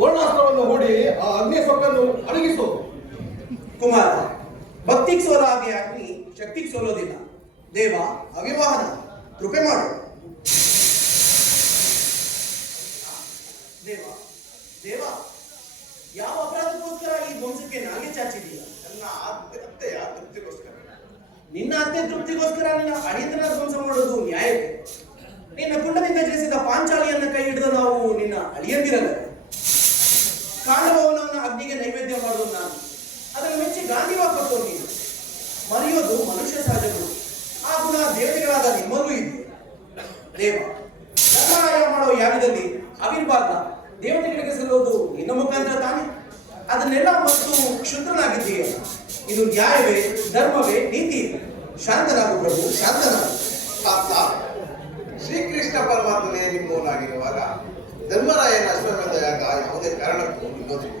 ವರ್ಣಾಸ್ತ್ರವನ್ನು ಹೂಡಿ ಆ ಅಗ್ನಿ ಸೊಕ್ಕನ್ನು ಅಡಗಿಸು. ಕುಮಾರ, ಭಕ್ತಿಗೆ ಸೋಲ ಹಾಗೆ ಅಗ್ನಿ ಶಕ್ತಿಗೆ ಸೋಲೋದಿಲ್ಲ. ದೇವ ಅವಿವಾಹನ ಕೃಪೆ ಮಾಡು. ದೇವ ದೇವ ಯಾವ ಅಪರಾಧಕ್ಕೋಸ್ಕರ ಈ ಧ್ವಂಸಕ್ಕೆ ನಾಗೆ ಚಾಚಿದೀಯ? ನನ್ನ ಅತ್ತೆಯ ತೃಪ್ತಿಗೋಸ್ಕರ. ನಿನ್ನ ಅತ್ತೆ ತೃಪ್ತಿಗೋಸ್ಕರ ನಿನ್ನ ಅಳಿಯಂದನ ಧ್ವಂಸ ಮಾಡೋದು ನ್ಯಾಯವೇ? ನಿನ್ನ ಕುಂಡದಿಂದ ಜನಿಸಿದ ಪಾಂಚಾಲಿಯನ್ನ ಕೈ ಹಿಡಿದ ನಾವು ನಿನ್ನ ಅಳಿಯಂದಿರಲ್ಲ. ಕಾಂಡಭವನವನ್ನು ಅಗ್ನಿಗೆ ನೈವೇದ್ಯ ಮಾಡುವುದು ನಾನು, ಅದನ್ನು ಮೆಚ್ಚಿ ಗಾಂಧಿವಾಗ ಕೊಟ್ಟರು ನೀನು. ಮರೆಯೋದು ಮನುಷ್ಯ ಸಹಜಗಳು. ಆ ಗುಣ ದೇವತೆಗಳಾದ ನಿಮ್ಮಲ್ಲೂ ಇದೆ. ದೇವ, ಧರ್ಮರಾಯ ಮಾಡೋ ಯಾಗದಲ್ಲಿ ಆವಿರ್ಭಾಗ ದೇವತೆಗಳಿಗೆ ಸಲ್ಲೋದು ನಿನ್ನ ಮುಖಾಂತರ ತಾನೆ. ಅದನ್ನೆಲ್ಲ ಮತ್ತು ಕ್ಷುದ್ರನಾಗಿದ್ದೀಯ. ಇದು ನ್ಯಾಯವೇ, ಧರ್ಮವೇ, ನೀತಿ? ಶಾಂತನಾಗು ಪ್ರಭು, ಶಾಂತನಾಗು. ಶ್ರೀಕೃಷ್ಣ ಪರಮಾತ್ಮನೇ ನಿಮ್ಮವನಾಗಿರುವಾಗ ಧರ್ಮರಾಯನ ಅಶ್ವಮೇಧ ಯಾಗ ಯಾವುದೇ ಕಾರಣಕ್ಕೂ ನಿಲ್ಲೋದಿಲ್ಲ.